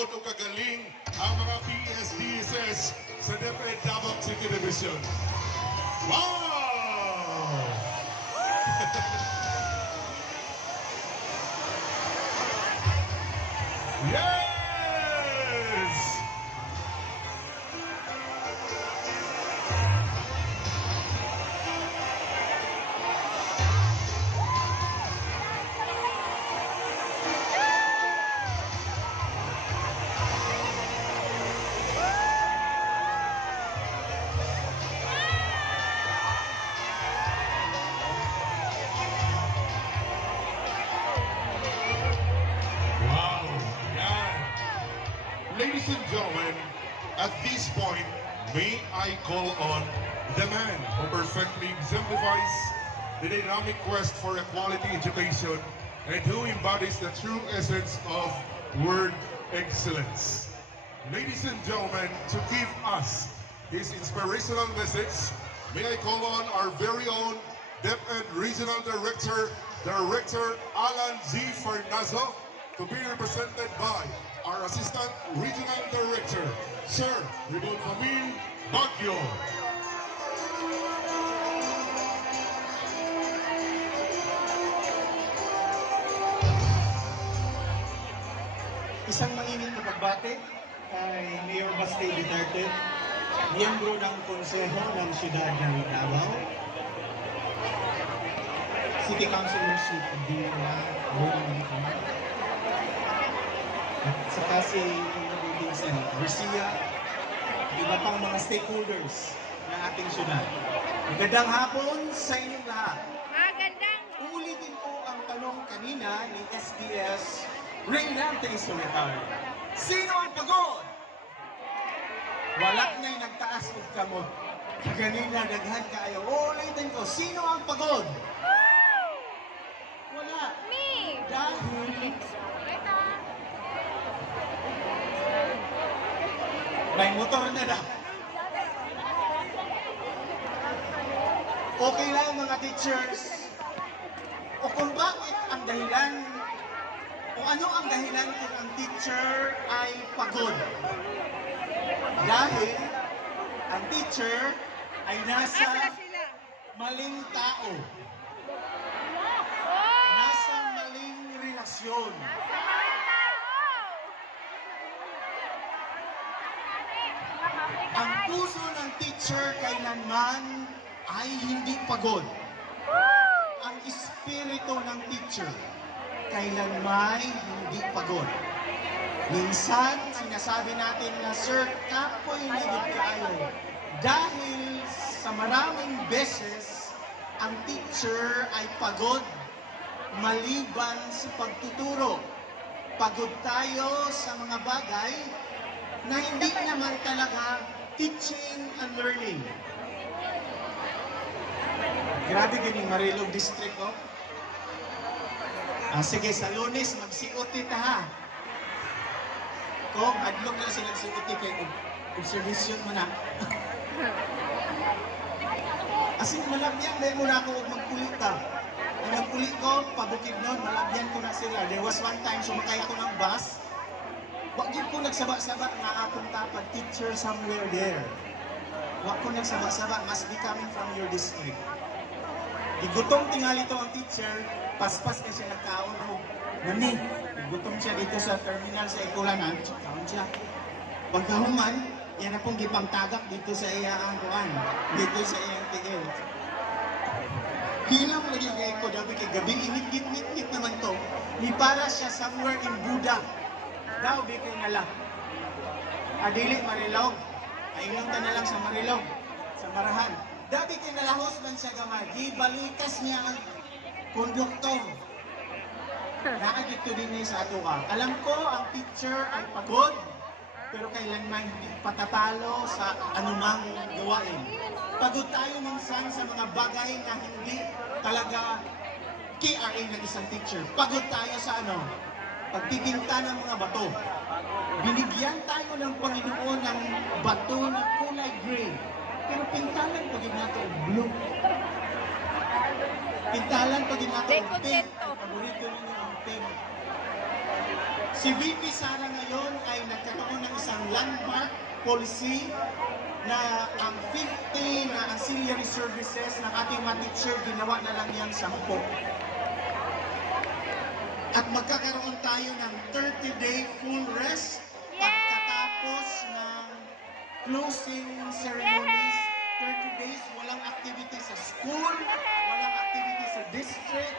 proud o kagaling ang mga PSDSS sa DepEd Davao City Division. Wow! Yes! Ladies and gentlemen, at this point, may I call on the man who perfectly exemplifies the dynamic quest for a quality education and who embodies the true essence of word excellence. Ladies and gentlemen, to give us his inspirational message, may I call on our very own DepEd Regional Director, Director Alan Z. Farnazo, to be represented by our Assistant Regional Director, Sir Ridon Famil Baguio. Isang mainit na pagbate kay Mayor Basti Duterte, miyembro ng Konseho ng Siyudad ng Davao, City Councilor si Dina at saka si Garcia, iba pang mga stakeholders ng ating syudad. Magandang hapon sa inyong lahat. Magandang. Uulitin ko ang tanong kanina ni SBS Reynante Solitario. Sino ang pagod? Wala na'y nagtaas og kamot. Kanina daghan kaayo. Uulitin ko, sino ang pagod? Wala. Me. Dahil may motor na daw. Okay lang mga teachers. O kung bakit ang dahilan, o ano ang dahilan kung ang teacher ay pagod? Dahil ang teacher ay nasa maling tao. Nasa maling relasyon. Ang puso ng teacher kailanman ay hindi pagod. Ang espiritu ng teacher kailanman hindi pagod. Minsan, sinasabi natin na, Sir, kapoy na yun kayo. Dahil sa maraming beses, ang teacher ay pagod maliban sa pagtuturo. Pagod tayo sa mga bagay na hindi naman talaga teaching and learning. Grabe ganing Marilog District, oh. Sige, sa Lunes, magsiuti ta ha. Kung adlong na sila nagsiuti kay observation mo na. Asin malabyan, dahil mo na ako magpulit ta. Ang nagpulit ko, pabukid nun, malabyan ko na sila. There was one time, sumakay ako ng bus. Wag yun ko nagsaba-saba nga akong tapad, teacher somewhere there. Wag ko nagsaba-saba, must be coming from your district. Igutong tingali to ang teacher, paspas kasi nagkaon ko. Nani, igutong siya dito sa terminal sa Ikulanan, kaon siya. Pagkahuman, yan na pong gipangtagak dito sa iyang kuan, dito sa iyang tigil. Hilang lagi kay ko, dabi kay gabi, init-ngit naman to. Ni para siya somewhere in Buddha. Daw, di kayo nala. Adili, Marilog. Ainunta na lang sa Marilog. Sa Marahan. Dabi kayo nalahos man siya gamay. Di balikas niya ang konduktor. Nakagito din niya sa ato ka. Alam ko, ang teacher ay pagod. Pero kailanman hindi patatalo sa anumang gawain. Pagod tayo minsan sa mga bagay na hindi talaga KRA ng isang teacher. Pagod tayo sa ano? Pagtitinta ng mga bato. Binigyan tayo ng Panginoon ng bato na kulay gray. Pero pintalan pag nato blue. Pintalan pag nato pink. Paborito ninyo ang pink. Si VP Sara ngayon ay nagkaroon ng isang landmark policy na ang 50 na ancillary services ng ating mga teacher, ginawa na lang yan 10. At magkakaroon tayo ng 30-day full rest pagkatapos ng closing ceremonies. 30 days, walang activity sa school, walang activity sa district,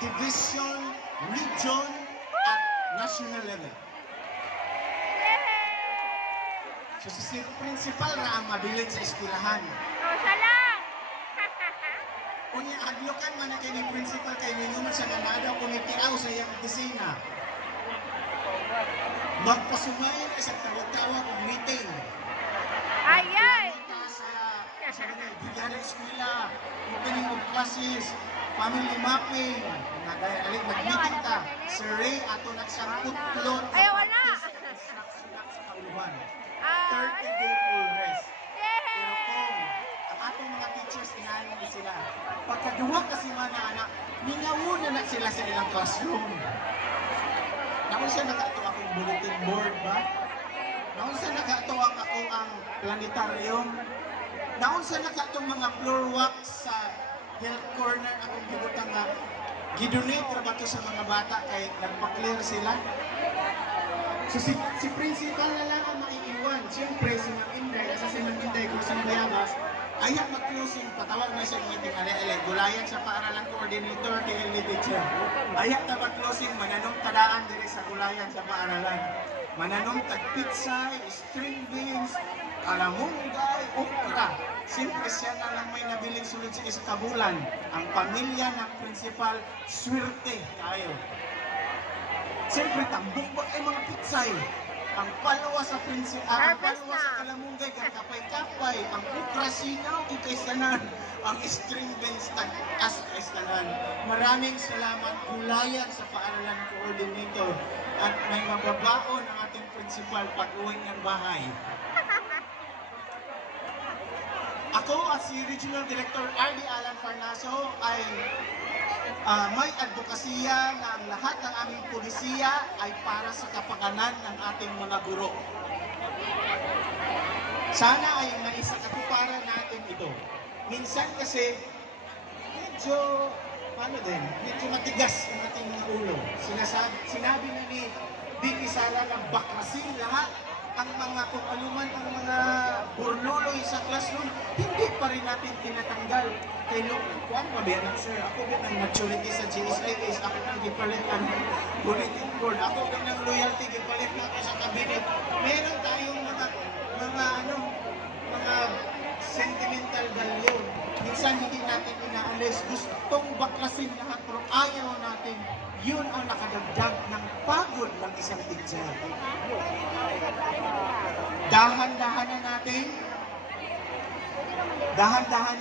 division, region, at national level. So si principal ra ang mabilin sa eskwelahan. Oh, siya lang. Kunya adlokan man na kay ni principal kay ninyo sa ganado kung itiaw sa iyang opisina. Magpasumay na sa tawa-tawa kung meeting. Ayay. Sa bigyan ng eskwela, opening of classes, family mapping, nagayalik mag-meeting ta. Sir Ray, ato na siyang putlot Ayaw, wala. sa kauluhan. Ah, 30-day full rest. Pero yay. kung ang atong mga teachers, inaano na sila, pagkaduwa kasi mga anak, ningawuna na sila sa ilang classroom. Naon siya nakato akong bulletin board ba? Naon siya nakato ako ang planetarium? Naon siya nakato mga floor wax sa health corner akong gibutang nga gidonate ra ba to sa mga bata kay nagpa-clear sila? So si principal na lang ang maiiwan. Siyempre, si Ma'am Inday, kasi si Ma'am Inday, kung saan bayabas, ayaw mag-closing, patawag na siya meeting, gulayan sa paaralan coordinator, kay teacher. Ayaw na mag-closing, mananong tadaan diri sa gulayan sa paaralan. Mananong tag-pitsay, string beans, kalamunggay, okra. Siyempre siya na lang may nabiling sulod sa iskabulan. Ang pamilya ng principal, swerte tayo. Siyempre, tambok ba ay mga pitsay? Ang palawa sa ang palawa sa kalamunggay, kang kapay-kapay, ang okra sinaw, ikaisanan, ang string beans, tag-as ikaisanan. Maraming salamat, gulayan sa paaralan coordinator at may mababaon ang ating principal pag-uwi ng bahay. Ako at si Regional Director R.D. Alan Farnaso ay may advokasya na ang lahat ng aming pulisiya ay para sa kapakanan ng ating mga guro. Sana ay maisakatuparan natin ito. Minsan kasi medyo matigas ang ating mga ulo. Sinabi na ni Vicky Sara na baklasin lahat ang mga kung anuman ang mga burluloy sa classroom, hindi pa rin natin tinatanggal. Kay Kuan mabiyanan, sir, ako din ang maturity sa GSIS, ako nang gipalit ang bulletin board, ako din ang loyalty, gipalit na ako sa cabinet. Meron tayong mga sentimental value. Minsan hindi natin inaalis, gustong baklasin lahat, pero ayaw natin. Yun ang nakadagdag ng pagod ng isang teacher. Dahan-dahanan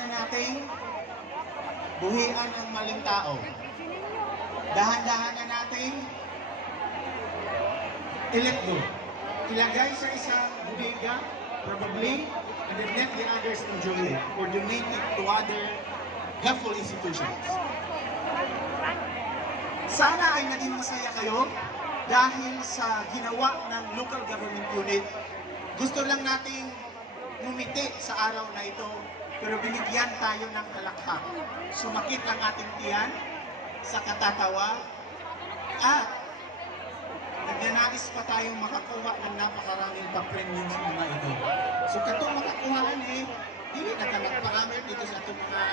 natin buhian ang maling tao. Dahan-dahanan natin i-let-go. Ilagay sa isang budiga, probably, and then let the others enjoy it or donate it to other helpful institutions. Sana ay naging masaya kayo dahil sa ginawa ng local government unit. Gusto lang nating ngumiti sa araw na ito, pero binigyan tayo ng halakhak. Sumakit ang ating tiyan sa katatawa at nagnanais pa tayong makakuha ng napakaraming pa-premium sa mga ito. So katong makakuhaan hindi na ka nagparamit dito sa itong mga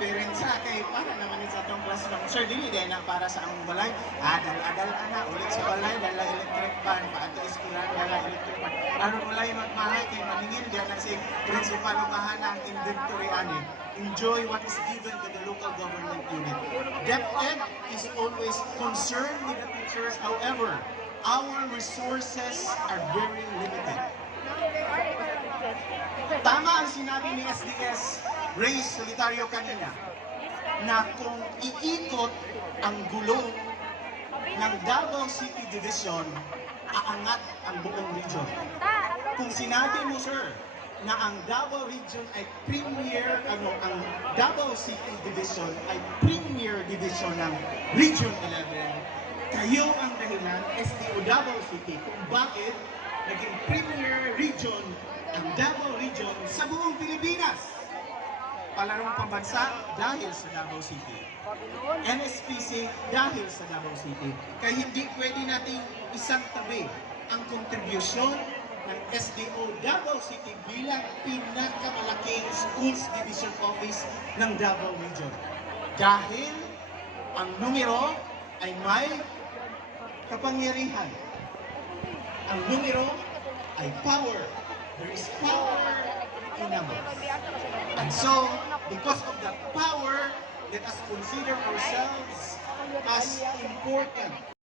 parents sa kay para naman sa itong classroom. Sir, dili dahil na para sa among balay. Adal-adal na, ulit sa balay, dala electric fan, paato eskulan, dala electric fan. Ano mulay magmahay kay maningin, diyan na si principal umahan ang inventory ani. Enjoy what is given to the local government unit. DepEd is always concerned with the teachers. However, our resources are very limited. Tama ang sinabi ni SDS Ray Solitario kanina na kung iikot ang gulong ng Davao City Division, aangat ang buong region. Kung sinabi mo, sir, na ang Davao region ay ang Davao City Division ay premier division ng Region 11, Kayo ang dahilan, SDO Davao City, kung bakit naging premier region ang Davao Region sa buong Pilipinas. Palarong pambansa dahil sa Davao City. NSPC dahil sa Davao City. Kaya hindi pwede nating isang tabi ang kontribusyon ng SDO Davao City bilang pinakamalaking schools division office ng Davao Region. Dahil ang numero ay may kapangyarihan. Ang numero ay power. There is power in numbers. And so, because of that power, let us consider ourselves as important.